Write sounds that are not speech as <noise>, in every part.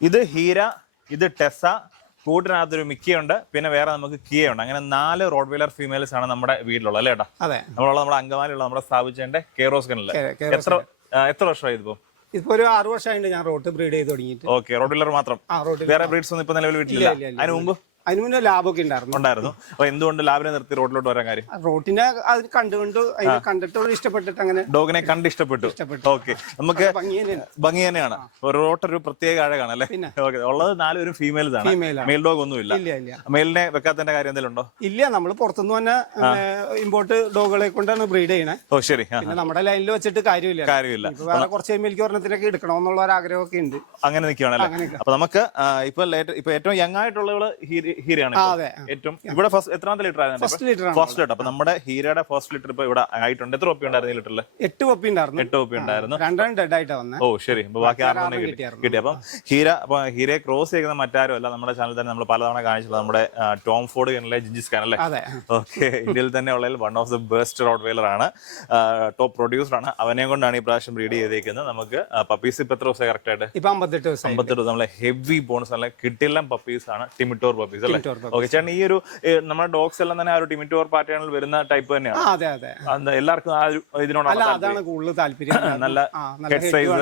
ഇത് ഹീര ഇത് ടെസ കൂട്ടിനകത്തൊരു മിക്കിയുണ്ട് പിന്നെ വേറെ നമുക്ക് കിയ ഉണ്ട് അങ്ങനെ നാല് റോഡ് വീലർ ഫീമെയിൽസ് ആണ് നമ്മുടെ വീട്ടിലുള്ളത് അല്ലേ ഏട്ടാ? അതെ. നമ്മളുള്ള നമ്മുടെ അങ്കമാലിയുള്ള നമ്മുടെ സ്ഥാപിച്ചതിന്റെ കെയറോസ്കനിൽ. എത്ര എത്ര വർഷമായി ഇതിപ്പോ? ഇപ്പൊ ഒരു ആറു വർഷമായിട്ട് ഞാൻ റോട്ട് ബ്രീഡ് ചെയ്ത് തുടങ്ങിയിട്ട്. ഓക്കെ റോഡ് വീലർ മാത്രം വേറെ ബ്രീഡ്സ് ഒന്നും ഇപ്പൊ നിലവിൽ വീട്ടിലില്ല? അതിന് മുമ്പ്? അതിന് മുന്നേ ലാബൊക്കെ ഉണ്ടായിരുന്നു. ഉണ്ടായിരുന്നു. അപ്പൊ എന്തുകൊണ്ട് ലാബിനെ നിർത്തി റോഡിലോട്ട് വരാൻ കാര്യം? റോഡിനെ റോട്ടിനെ അത് കണ്ടുകൊണ്ട് അതിനെ കണ്ടിട്ട് ഇഷ്ടപ്പെട്ടിട്ട് അങ്ങനെ ഡോഗിനെ കണ്ട് ഇഷ്ടപ്പെട്ടു. ഓക്കെ. നമുക്ക് ഭംഗി തന്നെയാണ്. റോട്ട് ഒരു പ്രത്യേക അഴകാണ് അല്ലെ. ഓക്കെ. ഉള്ളത് നാലുപേരും ഫീമെയിൽസ് ആണ്. മെയിൽ ഡോഗ് ഒന്നും ഇല്ല ഇല്ല. മെയിലിനെ വെക്കാത്തതിന്റെ കാര്യം എന്തെങ്കിലും ഉണ്ടോ? ഇല്ല നമ്മൾ പുറത്തുനിന്ന് തന്നെ ഇമ്പോർട്ട് ഡോഗുകളെ കൊണ്ടാണ് ബ്രീഡ് ചെയ്യണേ. ഓ ശരി. നമ്മുടെ ലൈനിൽ വെച്ചിട്ട് കാര്യമില്ല. കാര്യമില്ല. വേറെ കുറച്ച് കഴിയുമ്പോൾ ഒരെണ്ണത്തിനൊക്കെ എടുക്കണമെന്നുള്ള ഒരു ആഗ്രഹമൊക്കെ ഉണ്ട്. അങ്ങനെ നിൽക്കുകയാണല്ലേ. അപ്പൊ നമുക്ക് ഇപ്പൊ ഇപ്പൊ ഏറ്റവും യങ് ആയിട്ടുള്ളവൾ ഹീര- ഹീരയാണ് ഏറ്റവും ഇവിടെ ഫസ്റ്റ് എത്രാമത്തെ ലിറ്റർ ആയിരുന്നു ഫസ്റ്റ് ലിറ്റർ ആണ് ഫസ്റ്റ് ലിറ്റർ അപ്പൊ നമ്മുടെ ഹീരയുടെ ഫസ്റ്റ് ലിറ്റർ ഇപ്പൊ ഇവിടെ ആയിട്ടുണ്ട്. എത്ര ഒപ്പി ഉണ്ടായിരുന്നു ലിറ്ററിൽ എട്ട് പപ്പി ഉണ്ടായിരുന്നു. എട്ട് ഒപ്പി ഉണ്ടായിരുന്നു. രണ്ടെണ്ണം ഡെഡ് ആയിട്ടാ വന്നത് ഓ ശരി. അപ്പൊ ബാക്കി ആറെണ്ണം കിട്ടി. അപ്പം ഹീര അപ്പൊ ഹീരയെ ക്രോസ് ചെയ്യുന്ന മറ്റാരും അല്ല. നമ്മുടെ ചാനൽ തന്നെ നമ്മൾ പലതവണ കാണിച്ചിട്ടുള്ള നമ്മുടെ ടോം ഫോർഡ് കനലെ ജിഞ്ചിസ് അതെ. ഓക്കെ. ഇന്ത്യയിൽ തന്നെ ഉള്ളതിൽ one of the best rottweiler ആണ്. ടോപ്പ് പ്രൊഡ്യൂസർ ആണ്. അവനെ കൊണ്ടാണ് ഈ പ്രാവശ്യം ബ്രീഡ് ചെയ്തേക്കുന്നത്. നമുക്ക് പപ്പീസ് ഇപ്പൊ എത്ര ദിവസം കറക്റ്റ് ആയിട്ട്? ഇപ്പൊ അമ്പത്തെട്ട് ദിവസം അമ്പത്തെട്ട് നമ്മളെ ഹെവി ബോൺസ് അല്ലെങ്കിൽ കിട്ടില്ല പപ്പീസ് ആണ്. ടിമിറ്റോർ പപ്പീസ് അല്ലേ? ടിമിറ്റോർ ഓക്കെ ചേട്ടൻ ഈ ഒരു നമ്മുടെ ഡോഗ്സ് എല്ലാം തന്നെ ആ ഒരു ടിമിറ്റോർ പാറ്റേണിൽ വരുന്ന ടൈപ്പ് തന്നെയാണ്? അതെ അതെ. എല്ലാവർക്കും ആ ഒരു ഇതിനോടാണ് അല്ല താല്പര്യം. അതാണ് കൂടുതൽ താല്പര്യം. നല്ല ഹെഡ് സൈസ്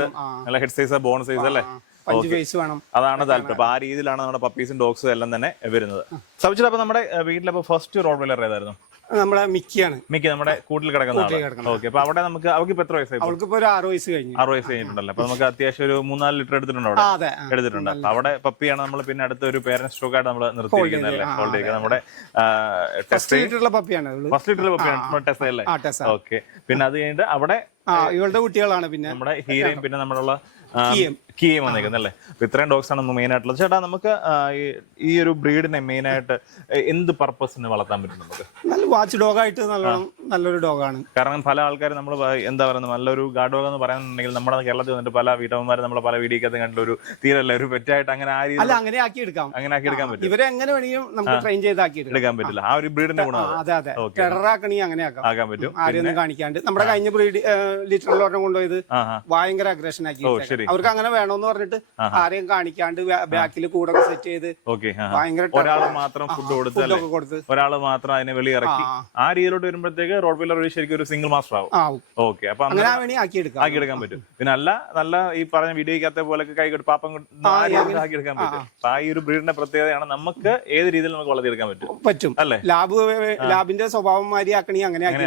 നല്ല ഹെഡ് സൈസ് ബോൺ സൈസ് അല്ലേ? പഞ്ച് ഫേസ് വേണം. അതാണ് താല്പര്യം. അപ്പൊ ആ രീതിയിലാണ് നമ്മുടെ പപ്പീസും ഡോഗ്സും എല്ലാം തന്നെ വരുന്നത്. സവിച്ചിട്ട് അപ്പൊ നമ്മുടെ വീട്ടിലെ വീട്ടിലപ്പോ ഫസ്റ്റ് റോഡ് വീലർ ഏതായിരുന്നു? നമ്മുടെ മിക്കിയാണ്. മിക്കി നമ്മുടെ കൂട്ടിൽ കിടക്കുന്ന ഓക്കെ അപ്പൊ അവിടെ നമുക്ക് അവർക്ക് ഇപ്പൊ എത്ര വയസ്സായി? അവൾക്ക് ഇപ്പൊ ഒരു ആറ് വയസ്സ് കഴിഞ്ഞു. ആറ് വയസ്സ് കഴിഞ്ഞിട്ടുണ്ടല്ലോ. അപ്പൊ നമുക്ക് അത്യാവശ്യം ഒരു മൂന്നാൽ ലിറ്റർ എടുത്തിട്ടുണ്ട് അവിടെ. എടുത്തിട്ടുണ്ട്. അപ്പൊ അവിടെ പപ്പിയാണ് നമ്മൾ പിന്നെ അടുത്ത ഒരു പേരന്റ് സ്ട്രോക്കായിട്ട് ആയിട്ട് നമ്മൾ നിർത്തിയിരിക്കുന്നത് അല്ലേ? ഹോൾഡ് ചെയ്യുക നമ്മുടെ ടെസ്റ്റ് പപ്പിയാണ് ഫസ്റ്റ് ലിറ്ററിലെ പപ്പിയാണ്. ടെസ്റ്റ് അല്ലേ? ഓക്കെ. പിന്നെ അത് കഴിഞ്ഞിട്ട് അവിടെ ആ ഇവളുടെ കുട്ടികളാണ് പിന്നെ. നമ്മുടെ ഹീരയും പിന്നെ നമ്മളുള്ള. കീയം. വന്നേക്കുന്നത് അല്ലേ? അപ്പൊ ഇത്രയും ഡോഗ്സ് ആണ് മെയിൻ ആയിട്ടുള്ളത്. ചേട്ടാ നമുക്ക് ഈ- ഒരു ബ്രീഡിനെ മെയിൻ ആയിട്ട് എന്ത് പർപ്പസിന് വളർത്താൻ പറ്റും നമുക്ക്? നല്ല വാച്ച് ഡോഗായിട്ട് നല്ലോണം നല്ലൊരു ഡോഗാണ് കാരണം പല ആൾക്കാരും നമ്മൾ എന്താ പറയുന്നത് നല്ലൊരു ഗാർഡ് ഡോഗ് എന്ന് പറയുന്നുണ്ടെങ്കിൽ നമ്മുടെ കേരളത്തിൽ വന്നിട്ട് പല വീട്ടമ്മമാരെ നമ്മളെ പല വീഡിയോക്കകത്ത് കണ്ടിട്ട് ഒരു തീരല്ല ഒരു പെറ്റായിട്ട് അങ്ങനെ ആ അല്ല അങ്ങനെ ആക്കി എടുക്കാം അങ്ങനെ ആക്കി എടുക്കാൻ പറ്റും. ഇവരെ എങ്ങനെ വേണമെങ്കിലും നമുക്ക് ട്രെയിൻ ചെയ്ത് ആക്കി എടുക്കാൻ പറ്റില്ല. ആ ഒരു ബ്രീഡിന്റെ ഗുണം അതെ അതെ. ടെററാക്കണി ടെററാക്കണെങ്കിൽ അങ്ങനെ ആക്കാം. ആക്കാൻ പറ്റും. ആരെയൊന്നും കാണിക്കാണ്ട്. നമ്മുടെ കഴിഞ്ഞ ബ്രീഡ് ലിറ്ററിൽ ഒരെണ്ണം കൊണ്ടുപോയത് ഭയങ്കര അഗ്രഷൻ ആക്കി. അവർക്ക് അങ്ങനെ വേണമെന്ന് പറഞ്ഞിട്ട് ആരെയും കാണിക്കാണ്ട് ബാക്കിൽ കൂടെ സെറ്റ് ചെയ്ത് ഭയങ്കര ഒരാൾ മാത്രം ഫുഡ് കൊടുത്ത് കൊടുത്ത്. ഒരാൾ മാത്രം അതിനെ വെളിയിറക്കി ആ. ആ. രീതിയിലോട്ട് വരുമ്പോഴത്തേക്ക് റോഡ് വീലർ ശരിക്കും ഒരു സിംഗിൾ മാസ്റ്റർ ആവും. ഓക്കെ അപ്പൊ അങ്ങനെ വേണമെങ്കിൽ ആക്കി എടുക്കാം. ആക്കി എടുക്കാൻ പറ്റും. പിന്നെ അല്ല നല്ല ഈ പറഞ്ഞ വീഡിയോക്കകത്തെ പോലെ കൈ പാപ്പം ആക്കിയെടുക്കാൻ ആ ആക്കി എടുക്കാൻ പറ്റും. ആ. ഈ ഒരു ബ്രീഡിന്റെ പ്രത്യേകതയാണ് നമുക്ക് ഏത് രീതിയിൽ നമുക്ക് വളർത്തിയെടുക്കാൻ പറ്റും. പറ്റും. അല്ലേ? ലാബ് ലാബിന്റെ സ്വഭാവം മാതിരി ആക്കണി അങ്ങനെ ആക്കി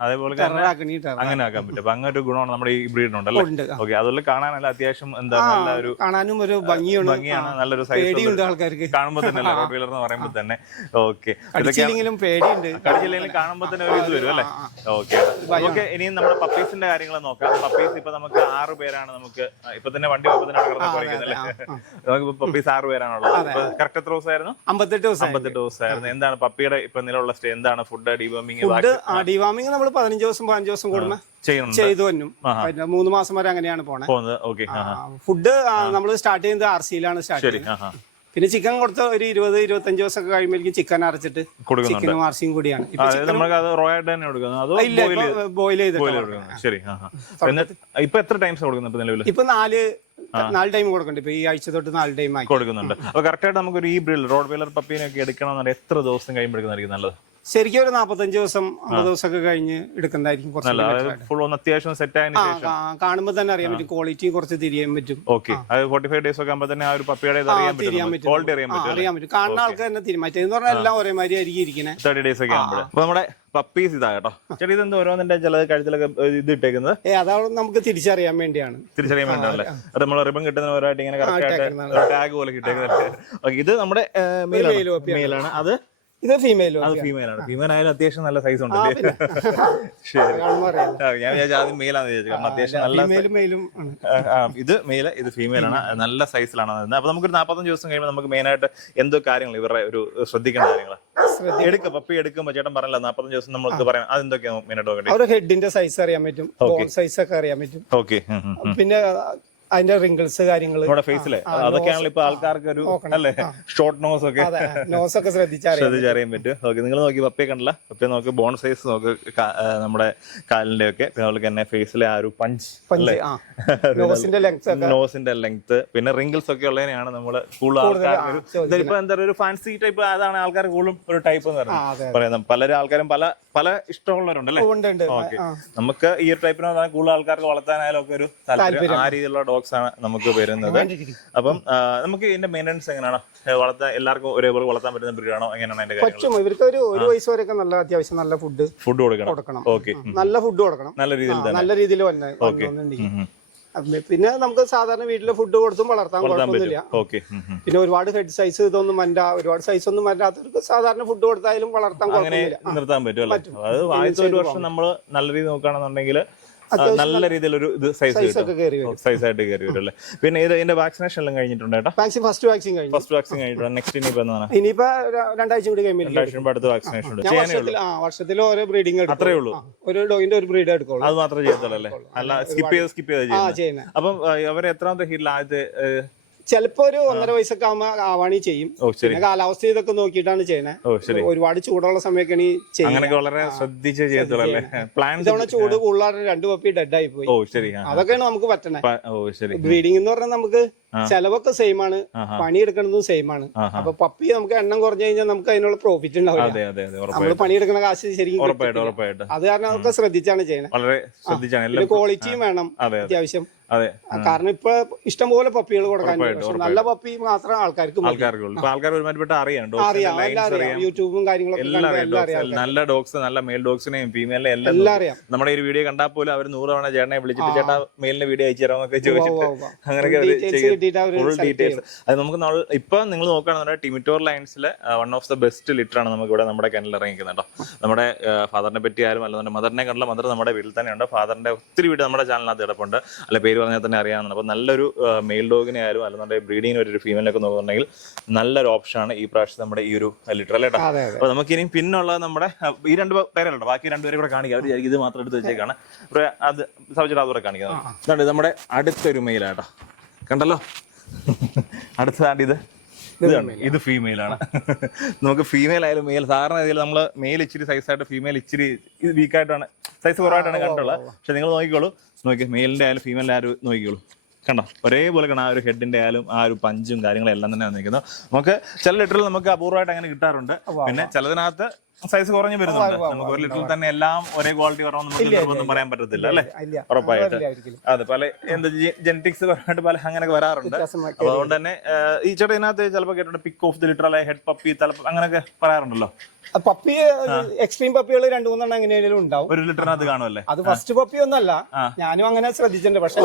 അതേപോലെ അങ്ങനെ ആക്കാൻ പറ്റും. അപ്പൊ അങ്ങനെ ഒരു ഗുണമാണ് നമ്മുടെ ഈ ബ്രീഡിനുണ്ടല്ലേ ഉണ്ട്. ഓക്കെ അതുപോലെ കാണാനല്ല അത്യാവശ്യം എന്താ നല്ല ഒരു കാണാനും ഒരു ഭംഗിയുണ്ട്. ഭംഗിയാണ് നല്ലൊരു സൈസ് ആൾക്കാർക്ക്. കാണുമ്പോ തന്നെ റോഡ് വീലർ എന്ന് പറയുമ്പോ തന്നെ. ഓക്കെ. ഇതൊക്കെ പേടിയുണ്ട്. കടിച്ചില്ലെങ്കിലും കാണുമ്പോ തന്നെ ഒരു ഇത് വരും അല്ലേ? ഓക്കെ. നമുക്ക് ഇനിയും നമ്മുടെ പപ്പീസിന്റെ കാര്യങ്ങൾ നോക്കാം. പപ്പീസ് ഇപ്പൊ നമുക്ക് ആറ് പേരാണ് നമുക്ക് ഇപ്പൊ തന്നെ വണ്ടി കിടന്ന് നമുക്ക് പപ്പീസ് ആറ് പേരാണുള്ളത്. കറക്റ്റ് എത്ര ദിവസമായിരുന്നു? അമ്പത്തെട്ട് ദിവസം അമ്പത്തെട്ട് ദിവസമായിരുന്നു. എന്താണ് പപ്പിയുടെ ഇപ്പൊ നിലവിലുള്ള സ്റ്റേ എന്താണ് ഫുഡ് ഡിവോമിങ് ഫുഡ് ഡിവാമിങ് നമ്മൾ പതിനഞ്ച് ദിവസം പതിനഞ്ച് ദിവസം ചെയ്യുന്നുണ്ട് ചെയ്തു തന്നും പിന്നെ മൂന്ന് മാസം വരെ അങ്ങനെയാണ് പോണേ. ഫുഡ് നമ്മൾ സ്റ്റാർട്ട് ചെയ്യുന്നത് ആർ സിയിലാണ് സ്റ്റാർട്ട് ചെയ്യുന്നത്. പിന്നെ ചിക്കൻ കൊടുത്ത ഒരു ഇരുപത് ഇരുപത്തഞ്ച് ദിവസം ഒക്കെ കഴിയുമ്പോഴേക്കും ചിക്കൻ അരച്ചിട്ട് കൊടുക്കുന്നുണ്ട്. ചിക്കനും ആർ സിയും കൂടിയാണ്. കൊടുക്കുന്നത് ഇല്ല ബോയിൽ ചെയ്തിട്ട് കൊടുക്കുന്നത്. ഇപ്പൊ എത്ര ടൈംസ് കൊടുക്കുന്നുണ്ട് നിലവിൽ ഇപ്പൊ നാല് നാല് ടൈം കൊടുക്കണ്ട ഇപ്പൊ ഈ ആഴ്ച തൊട്ട് നാല് ടൈം ആയി. കൊടുക്കുന്നുണ്ട്. അപ്പൊ കറക്റ്റ് ആയിട്ട് നമുക്ക് ഒരു ഈ ബ്രിൽ റോഡ് വീലർ പപ്പീനൊക്കെ എടുക്കണമെന്നുണ്ടെങ്കിൽ എത്ര ദിവസം കഴിയുമ്പോഴേക്കും നല്ലത്? ശരിക്കും ഒരു നാപ്പത്തഞ്ച് ദിവസം അമ്പത് ദിവസമൊക്കെ കഴിഞ്ഞ് എടുക്കുന്നതായിരിക്കും കുറച്ച് ഫുൾ ഒന്ന് അത്യാവശ്യം സെറ്റ് ആയതിനു ശേഷം. കാണുമ്പോൾ കാണുമ്പോ തന്നെ അറിയാൻ പറ്റും ക്വാളിറ്റി കുറച്ച് തിരിയാൻ പറ്റും. ഓക്കെ അത് ഫോർട്ടി ഫൈവ് ഡേയ്സ് ഒക്കെ ആകുമ്പോൾ തന്നെ ആ ഒരു പപ്പിയുടെ അറിയാൻ പറ്റും ക്വാളിറ്റി അറിയാൻ പറ്റും അറിയാൻ പറ്റും. കാണുന്ന ആൾക്ക് തന്നെ തീരുമാനിച്ചത് എന്ന് പറഞ്ഞാൽ എല്ലാം ഒരേ മാതിരി ആയിരിക്കും ഇരിക്കുന്നത് തേർട്ടി ഡേയ്സ് ഒക്കെ ആകുമ്പോൾ അപ്പൊ നമ്മുടെ പപ്പീസ് ഇതാ കേട്ടോ. ചേട്ടാ ഇതെന്ത് ഓരോന്നിന്റെ ചില കഴുത്തിലൊക്കെ ഇത് ഇട്ടേക്കുന്നത്? ഏ അതാണ് നമുക്ക് തിരിച്ചറിയാൻ വേണ്ടിയാണ്. തിരിച്ചറിയാൻ വേണ്ടിയാണല്ലേ അത് നമ്മൾ റിബൺ കിട്ടുന്ന ഒരായിട്ട് ഇങ്ങനെ കറക്റ്റ് ആയിട്ട് ടാഗ് പോലെ കിട്ടേക്കുന്നത് ഓക്കെ ഇത് നമ്മുടെ മെയിലാണ് അത് ഇത് ഫീമെയിലും അത് ഫീമെയിൽ ആണ്. ഫീമെയിൽ ആയാലും അത്യാവശ്യം നല്ല സൈസ് ഉണ്ട് <laughs> ശരി. ഞാൻ വിചാരിച്ചു ആദ്യം മെയിലാന്ന് വിചാരിച്ചു. കാരണം അത്യാവശ്യം നല്ല മെയിലും ഇത് മെയിൽ ഇത് ഫീമെയിൽ ആണ്. നല്ല സൈസിലാണ് വരുന്നത് അപ്പൊ നമുക്കൊരു നാൽപ്പത്തഞ്ച് ദിവസം കഴിയുമ്പോൾ നമുക്ക് മെയിൻ ആയിട്ട് എന്തോ കാര്യങ്ങൾ ഇവരുടെ ഒരു ശ്രദ്ധിക്കേണ്ട കാര്യങ്ങൾ എടുക്കും എടുക്കുക പപ്പി എടുക്കുമ്പോൾ ചേട്ടൻ പറഞ്ഞില്ല നാൽപ്പത്തഞ്ച് ദിവസം നമുക്ക് പറയാം. അതെന്തൊക്കെയാണ് മെയിൻ ആയിട്ട് ഹെഡിന്റെ സൈസ് അറിയാൻ പറ്റും. സൈസ് ഒക്കെ അറിയാൻ പറ്റും. ഓക്കെ പിന്നെ അതിന്റെ റിങ്കിൾസ് കാര്യങ്ങൾ നമ്മുടെ ഫേസിലെ അതൊക്കെയാണല്ലോ ഇപ്പൊ ആൾക്കാർക്ക് ഒരു അല്ലേ? ഷോർട്ട് നോസ് ഒക്കെ. നോസ് ഒക്കെ ശ്രദ്ധിച്ചറിയാം <laughs> ശ്രദ്ധിച്ചറിയാൻ പറ്റും. ഓക്കെ നിങ്ങൾ നോക്കി പപ്പയെ കണ്ടില്ല. പപ്പയെ നോക്ക് ബോൺ സൈസ് നോക്ക് നമ്മുടെ കാലിന്റെ ഒക്കെ. പിന്നെ അതുപോലെ തന്നെ ഫേസിലെ ആ ഒരു പഞ്ച് നോസിന്റെ ലെങ്ത് നോസിന്റെ ലെങ്ത് പിന്നെ റിങ്കിൾസ് ഒക്കെ ഉള്ളതിനെയാണ് നമ്മൾ കൂടുതൽ ആൾക്കാർ ഒരു ഇതിപ്പോ എന്താ ഒരു ഫാൻസി ടൈപ്പ് അതാണ് ആൾക്കാർ കൂടുതലും ഒരു ടൈപ്പ് എന്ന് പറയുന്നത്. പലരും ആൾക്കാരും പല പല ഇഷ്ടമുള്ളവരുണ്ടല്ലേ? ഓക്കെ നമുക്ക് ഈ ഒരു ടൈപ്പിനെ കൂടുതൽ ആൾക്കാർക്ക് വളർത്താനായാലും ഒക്കെ ഒരു താല്പര്യം. ആ രീതിയിലുള്ള ഡോഗ്സ് ആണ് നമുക്ക് വരുന്നത്. അപ്പം നമുക്ക് ഇതിന്റെ മെയിന്റെനൻസ് എങ്ങനെയാണ്? വളർത്താൻ എല്ലാവർക്കും ഒരേപോലെ വളർത്താൻ പറ്റുന്ന ബ്രീഡാണോ എങ്ങനെയാണ് അതിന്റെ പറ്റും. ഇവർക്ക് ഒരു ഒരു വയസ്സ് വരെയൊക്കെ നല്ല അത്യാവശ്യം നല്ല ഫുഡ് ഫുഡ് കൊടുക്കണം. കൊടുക്കണം. ഓക്കെ നല്ല ഫുഡ് കൊടുക്കണം. നല്ല രീതിയിൽ നല്ല രീതിയിൽ വന്ന പിന്നെ നമുക്ക് സാധാരണ വീട്ടിലെ ഫുഡ് കൊടുത്തും വളർത്താൻ കുഴപ്പമൊന്നുമില്ല. പിന്നെ ഒരുപാട് ഹെഡ് സൈസ് ഇതൊന്നും വരണ്ട ഒരുപാട് സൈസ് ഒന്നും വരാത്തവർക്ക് സാധാരണ ഫുഡ് കൊടുത്താലും വളർത്താൻ നിർത്താൻ പറ്റും അല്ലേ? അത് ആദ്യത്തെ ഒരു വർഷം നമ്മൾ നല്ല രീതിയിൽ നോക്കുകയാണെന്നുണ്ടെങ്കിൽ നല്ല രീതിയിലൊരു ഇത് സൈസ് സൈസ് സൈസ് ആയിട്ട് കയറി വരും അല്ലേ? പിന്നെ ഇത് ഇതിന്റെ വാക്സിനേഷൻ എല്ലാം കഴിഞ്ഞിട്ടുണ്ട് കേട്ടോ വാക്സിൻ ഫസ്റ്റ് വാക്സിൻ കഴിഞ്ഞു. ഫസ്റ്റ് വാക്സിൻ കഴിഞ്ഞിട്ടുണ്ട്? നെക്സ്റ്റ് ഇനിയിപ്പോ എന്താണ്? ഇനിയിപ്പോ ര- രണ്ടാഴ്ച കൂടി കഴിയുമ്പോൾ അടുത്ത വാക്സിനേഷൻ ഉണ്ട്. വർഷത്തിൽ ഓരോ ബ്രീഡിംഗ് അത്രേ ഉള്ളൂ. ഒരു ഡോഗിന്റെ ഒരു ബ്രീഡ് എടുക്കുള്ളൂ. അത് മാത്രമേ ചെയ്യത്തുള്ളൂ അല്ലേ? അല്ല സ്കിപ്പ് ചെയ്ത് സ്കിപ്പ് ചെയ്ത് ചെയ്യുന്നത്. അപ്പം അവർ എത്രാമത്തെ ഹീറ്റിൽ ആദ്യത്തെ ചിലപ്പോ ഒരു ഒന്നര വയസ്സൊക്കെ ആവുമ്പോ ആവാണി ചെയ്യും. പിന്നെ കാലാവസ്ഥ ഇതൊക്കെ നോക്കിയിട്ടാണ് ചെയ്യണേ. ഒരുപാട് ചൂടുള്ള സമയത്താണ് അങ്ങനെയൊക്കെ വളരെ ശ്രദ്ധിച്ച് ചൂട് കൂടുതലാണ് രണ്ടു പപ്പി ഡെഡ് ആയി പോയി. അതൊക്കെയാണ് നമുക്ക് പറ്റണേ. ബ്രീഡിംഗ് എന്ന് പറഞ്ഞാൽ നമുക്ക് ചെലവൊക്കെ സെയിം ആണ്. പണിയെടുക്കുന്നതും സെയിം ആണ്. അപ്പൊ പപ്പി നമുക്ക് എണ്ണം കുറഞ്ഞു കഴിഞ്ഞാൽ നമുക്ക് അതിനുള്ള പ്രോഫിറ്റ് ഉണ്ടാവില്ല. നമ്മൾ പണിയെടുക്കുന്ന കാശ് ശരിക്കും. അത് കാരണം അതൊക്കെ ശ്രദ്ധിച്ചാണ് ചെയ്യുന്നത് വളരെ ശ്രദ്ധിച്ചാണ്. എല്ലാം ക്വാളിറ്റിയും വേണം അതെ അതെ. അത്യാവശ്യം. അതെ കാരണം ഇപ്പൊ ഇഷ്ടംപോലെ പപ്പികൾ കൊടുക്കാൻ നല്ല പപ്പി മാത്രം ആൾക്കാർക്ക് അറിയാം. യൂട്യൂബും കാര്യങ്ങളൊക്കെ നല്ല ഡോഗ്സ് നല്ല മെയിൽ ഡോഗ്സിനെയും ഫീമെയിലിനെ എല്ലാം അറിയാം. നമ്മുടെ ഒരു വീഡിയോ കണ്ടാൽ പോലും അവർ നൂറ് തവണ ചേട്ടനെ വിളിച്ചിട്ട് ചേട്ടാ മെയിലിന്റെ വീഡിയോ അയച്ചു തരാമെന്നൊക്കെ ചോദിച്ചിട്ട്. അങ്ങനെയൊക്കെ ഫുൾ ഡീറ്റെയിൽസ് അത് നമുക്ക് ഇപ്പൊ നിങ്ങൾ നോക്കുകയാണെന്നുണ്ടെങ്കിൽ ടിമിറ്റോർ ലൈൻസിലെ one of the best litter ആണ് നമുക്ക് ഇവിടെ നമ്മുടെ കിണലിൽ ഇറങ്ങിക്കുന്നത് കേട്ടോ. നമ്മുടെ ഫാദറിനെ പറ്റി ആരും അല്ല നമ്മുടെ മദറിനെ കണ്ടുള്ള മദർ നമ്മുടെ വീട്ടിൽ തന്നെയുണ്ട്. ഫാദറിന്റെ ഒത്തിരി വീട് നമ്മുടെ ചാനലിനകത്ത് കിടപ്പുണ്ട്. അല്ല പേര് പറഞ്ഞാൽ തന്നെ അറിയാവുന്നതാണ്. അപ്പോൾ നല്ലൊരു മെയിൽ ഡോഗിനെ ആയാലും അല്ലെന്നുണ്ടെങ്കിൽ ബ്രീഡിങ്ങിന് ഒരു ഫീമെയിലൊക്കെ നോക്കുന്നുണ്ടെങ്കിൽ നല്ലൊരു ഓപ്ഷനാണ് ഈ പ്രാവശ്യം നമ്മുടെ ഈ ഒരു ലിറ്റർ അല്ലേ കേട്ടോ? അപ്പൊ നമുക്ക് ഇനി പിന്നുള്ളത് നമ്മുടെ ഈ രണ്ട് പേരല്ലോ ബാക്കി രണ്ടുപേരും കൂടെ കാണിക്കാം. അവർ ഇത് മാത്രം എടുത്ത് വെച്ചേക്കാണ്. അത് സൗജന്യം അതുകൂടെ കാണിക്കുന്നത് നമ്മുടെ അടുത്തൊരു മെയിലാട്ടോ കണ്ടല്ലോ? <laughs> അടുത്തതാണ്ട് ഇത്? ഇതാണ് ഇത് ഫീമെയിൽ ആണ്. <laughs> നമുക്ക് ഫീമെയിൽ ആയാലും മെയിൽ സാധാരണ രീതിയിൽ നമ്മൾ മെയിൽ ഇച്ചിരി സൈസ് ആയിട്ട് ഫീമെയിൽ ഇച്ചിരി ഇത് വീക്കായിട്ടാണ് സൈസ് കുറവായിട്ടാണ് കണ്ടുള്ളത് പക്ഷെ നിങ്ങൾ നോക്കിക്കോളൂ. നോക്കി മെയിലിന്റെ ആയാലും ഫീമെയിലിന്റെ ആരും നോക്കിക്കോളൂ. കണ്ടോ? ഒരേപോലെ കാണാം. ആ ഒരു ഹെഡിന്റെ ആയാലും ആ ഒരു പഞ്ചും കാര്യങ്ങളും എല്ലാം തന്നെ വന്നിരിക്കുന്നു നമുക്ക് ചില ലിറ്ററിൽ നമുക്ക് അപൂർവമായിട്ട് അങ്ങനെ കിട്ടാറുണ്ട്. പിന്നെ ചിലതിനകത്ത് സൈസ് കുറഞ്ഞു വരുന്നുണ്ട്. നമുക്ക് ഒരു ലിറ്ററിൽ തന്നെ എല്ലാം ഒരേ ക്വാളിറ്റി കുറവെന്ന് നമുക്ക് പറയാൻ പറ്റത്തില്ല അല്ലേ? ഉറപ്പായിട്ട്. അതെ പല എന്താ ജെനറ്റിക്സ് പരമായിട്ട് പല അങ്ങനെ വരാറുണ്ട്. അതുകൊണ്ട് തന്നെ ഈ ചേട്ടാ ഇതിനകത്ത് ചിലപ്പോൾ കേട്ടിട്ടുണ്ട് പിക്ക് ഓഫ് ദി ലിറ്റർ അല്ലെ ഹെഡ് പപ്പി തലപ്പ് അങ്ങനെയൊക്കെ പറയാറുണ്ടല്ലോ. പപ്പി എക്സ്ട്രീം പപ്പികൾ രണ്ടു മൂന്നെണ്ണം എങ്ങനെയായാലും ഉണ്ടാവും. ഒരു ലിറ്ററിനകത്ത് കാണുമല്ലേ അത് ഫസ്റ്റ് പപ്പി ഒന്നല്ല. ഞാനും അങ്ങനെ ശ്രദ്ധിച്ചിട്ടുണ്ട്. പക്ഷെ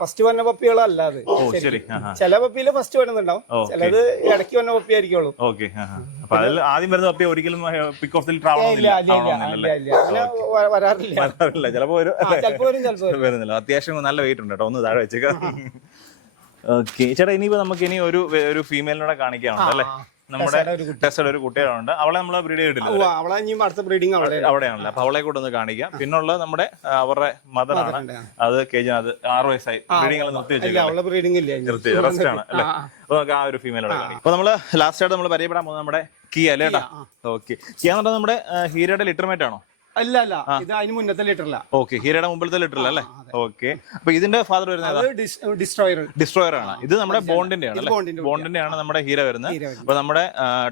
ഫസ്റ്റ് വന്ന പപ്പികളല്ല അത്. ശരി. ചില പപ്പിയിൽ ഫസ്റ്റ് വരുന്നുണ്ടാവും. ചിലത് ഇടയ്ക്ക് വന്ന പപ്പി ആയിരിക്കുള്ളൂ. ഓക്കെ അതിൽ ആദ്യം വരുന്ന പപ്പി ഒരിക്കലും പിക്ക് ഓഫ് ട്രാവൽ വരാറില്ല. വരാറില്ല. ചിലപ്പോ വരുന്നില്ല. അത്യാവശ്യം നല്ല വെയിറ്റ് ഉണ്ട് കേട്ടോ. ഒന്ന് താഴെ വെച്ചേക്കാം. ഓക്കെ ചേട്ടാ ഇനിയിപ്പോ നമുക്ക് ഇനി ഒരു ഒരു ഫീമെയിലിനോടെ കാണിക്കാനുണ്ട് അല്ലേ? നമ്മുടെ ടെസ്സയുടെ ഒരു കുട്ടിയാണ് ടെസ്റ്റഡ് ഒരു കുട്ടികളുണ്ട് അവളെ നമ്മൾ ബ്രീഡ് ചെയ്തിട്ടില്ല അവളെ ഇനി അടുത്ത ബ്രീഡിംഗ് അവിടെ അവിടെയാണല്ലോ. അപ്പൊ അവളെ കൂടെ ഒന്ന് കാണിക്കാം. പിന്നുള്ളത് നമ്മുടെ അവരുടെ മദറാണ്. അത് കെ ജി അത് ആറ് വയസ്സായി. ബ്രീഡിംഗ് നിർത്തി വെച്ചിട്ടില്ല. നിർത്തി. റെസ്റ്റ് ആണ് അല്ലേ? അപ്പൊ നമുക്ക് ആ ഒരു ഫീമെയിലൂടെ കാണിക്കാം. അപ്പൊ നമ്മൾ ലാസ്റ്റ് ആയിട്ട് നമ്മൾ പരിചയപ്പെടാൻ പോകുന്നത് നമ്മുടെ കിയ അല്ലേ ഏട്ടാ? ഓക്കെ കിയ എന്ന് പറഞ്ഞാൽ നമ്മുടെ ഹീരയുടെ ലിറ്റർമേറ്റ് ആണോ? അല്ല അല്ല. ഇത് അതിന് മുന്നത്തെ ലിറ്ററില്ല ഓക്കെ ഹീരയുടെ മുമ്പിലത്തെ ലിറ്റർ അല്ലേ? ഓക്കെ അപ്പൊ ഇതിന്റെ ഫാദർ വരുന്നത് ഡിസ്ട്രോയർ ഡിസ്ട്രോയർ ആണ്. ഇത് നമ്മുടെ ബോണ്ടിന്റെ ആണ് ബോണ്ടിന്റെ ആണ് നമ്മുടെ ഹീര വരുന്നത്. ഹീര വരുന്നത്. അപ്പൊ നമ്മുടെ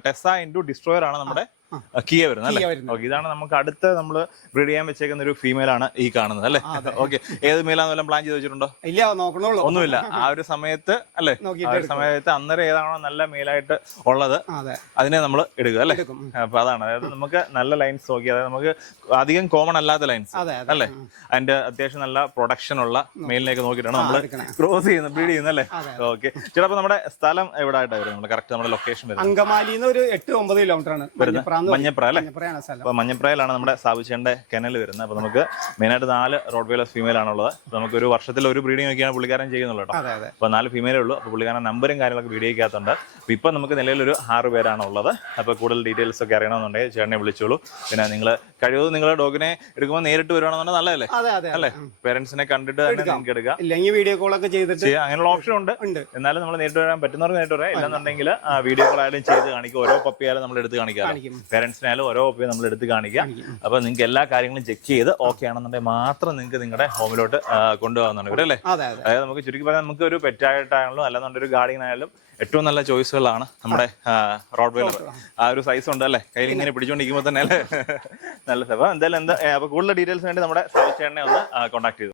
ടെസ ഇന്റു ഡിസ്ട്രോയർ ആണ് നമ്മുടെ കിയ വരുന്നത് അല്ലേ? ഓക്കെ ഇതാണ് നമുക്ക് അടുത്ത നമ്മൾ ബ്രീഡ് ചെയ്യാൻ വെച്ചേക്കുന്ന ഒരു ഫീമെയിൽ ആണ് ഈ കാണുന്നത് അല്ലേ? ഓക്കെ ഏത് മെയിലാന്ന് വല്ലതും പ്ലാൻ ചെയ്ത് വെച്ചിട്ടുണ്ടോ? ഇല്ല നോക്കണുള്ളൂ. ഒന്നുമില്ല. ആ ഒരു സമയത്ത് അല്ലേ? ആ ഒരു സമയത്ത് അന്നേരം ഏതാണോ നല്ല മെയിലായിട്ട് ഉള്ളത് അതെ. അതിനെ നമ്മൾ എടുക്കുക അല്ലേ. അപ്പൊ അതാണ്. അതായത് നമുക്ക് നല്ല ലൈൻസ് നോക്കി അതായത് നമുക്ക് അധികം കോമൺ അല്ലാത്ത ലൈൻസ് അല്ലേ? അതിന്റെ അത്യാവശ്യം നല്ല പ്രൊഡക്ഷൻ ഉള്ള മെയിലിനെയൊക്കെ നോക്കിയിട്ടാണ് നമ്മൾ. ക്രോസ് ചെയ്യുന്നത് ബ്രീഡ് ചെയ്യുന്നത് അല്ലേ? ഓക്കെ. ചേട്ടാ അപ്പൊ നമ്മുടെ സ്ഥലം എവിടെ ആയിട്ടാണ് വരുന്നത്? നമ്മൾ കറക്റ്റ് നമ്മുടെ ലൊക്കേഷൻ വരുന്നത്. അങ്കമാലിന്ന് ഒരു എട്ട് ഒമ്പത് കിലോമീറ്റർ ആണ്. മഞ്ഞപ്ര അല്ലേ? അപ്പൊ മഞ്ഞപ്രയിലാണ് നമ്മുടെ സാബുച്ചേന്റെ കെനൽ വരുന്നത്. അപ്പൊ നമുക്ക് മെയിനായിട്ട് നാല് റോഡ് വെയിലേഴ്സ് ഫീമെയിൽ ആണുള്ളത്. നമുക്ക് ഒരു വർഷത്തിൽ ഒരു ബ്രീഡിംഗ് ഒക്കെയാണ് പുള്ളിക്കാരൻ ചെയ്യുന്നുള്ളൂ കേട്ടോ. അപ്പോൾ നാല് ഫീമെയിലേ ഉള്ളൂ. അപ്പൊ പുള്ളിക്കാരൻ നമ്പറും കാര്യങ്ങളൊക്കെ വീഡിയോയ്ക്കകത്തുണ്ട്. അപ്പൊ ഇപ്പൊ നമുക്ക് നിലയിൽ ഒരു ആറ് പേരാണ് ഉള്ളത് അപ്പോൾ കൂടുതൽ ഡീറ്റെയിൽസ് ഒക്കെ അറിയണമെന്നുണ്ടെങ്കിൽ ചേട്ടനെ വിളിച്ചോളൂ. പിന്നെ നിങ്ങൾ കഴിവതും നിങ്ങൾ ഡോഗിനെ എടുക്കുമ്പോൾ നേരിട്ട് വരുവാണെന്നുണ്ടെങ്കിൽ നല്ലതല്ലേ? അല്ലേ? പേരൻസിനെ കണ്ടിട്ട് തന്നെ നിങ്ങൾക്ക് എടുക്കാം. ഇല്ലെങ്കിൽ വീഡിയോ ഒക്കെ ചെയ്തിട്ട് അങ്ങനെയുള്ള ഓപ്ഷൻ ഉണ്ട്. എന്നാലും നമ്മൾ നേരിട്ട് വരാൻ പറ്റുന്നവർ നേരിട്ട് വരാം. ഇല്ലെന്നുണ്ടെങ്കിൽ വീഡിയോ കോൾ ആയാലും ചെയ്ത് കാണിക്കും. ഓരോ പപ്പിയായാലും നമ്മൾ എടുത്ത് കാണിക്കും. പേരൻസിനായാലും ഓരോ കോപ്പിയും നമ്മൾ എടുത്ത് കാണിക്കാം കാണിക്കും. അപ്പൊ നിങ്ങൾക്ക് എല്ലാ കാര്യങ്ങളും ചെക്ക് ചെയ്ത് ഓക്കെ ആണെന്നുണ്ടെങ്കിൽ മാത്രം നിങ്ങൾക്ക് നിങ്ങളുടെ ഹോമിലോട്ട് കൊണ്ടുപോകുന്നുണ്ട് ഇവിടെ അല്ലേ? അതെ അതെ. അതായത് നമുക്ക് ചുരുക്കി പറഞ്ഞാൽ നമുക്ക് ഒരു പെറ്റായിട്ടായാലും അല്ലാന്നുണ്ടെങ്കിൽ ഒരു ഗാർഡിയനായാലും ഏറ്റവും നല്ല ചോയ്സുകളാണ് നമ്മുടെ റോഡ് വെയിലർ ആ ഒരു സൈസ് ഉണ്ട് അല്ലേ? കയ്യിൽ ഇങ്ങനെ പിടിച്ചോണ്ടിരിക്കുമ്പോൾ തന്നെ അല്ലേ? <laughs> നല്ല സഭ എന്തായാലും എന്താ അപ്പൊ കൂടുതൽ ഡീറ്റെയിൽസ് വേണ്ടി നമ്മുടെ സൗത്ത് ചേട്ടനെ ഒന്ന് കോൺടാക്ട് ചെയ്തു.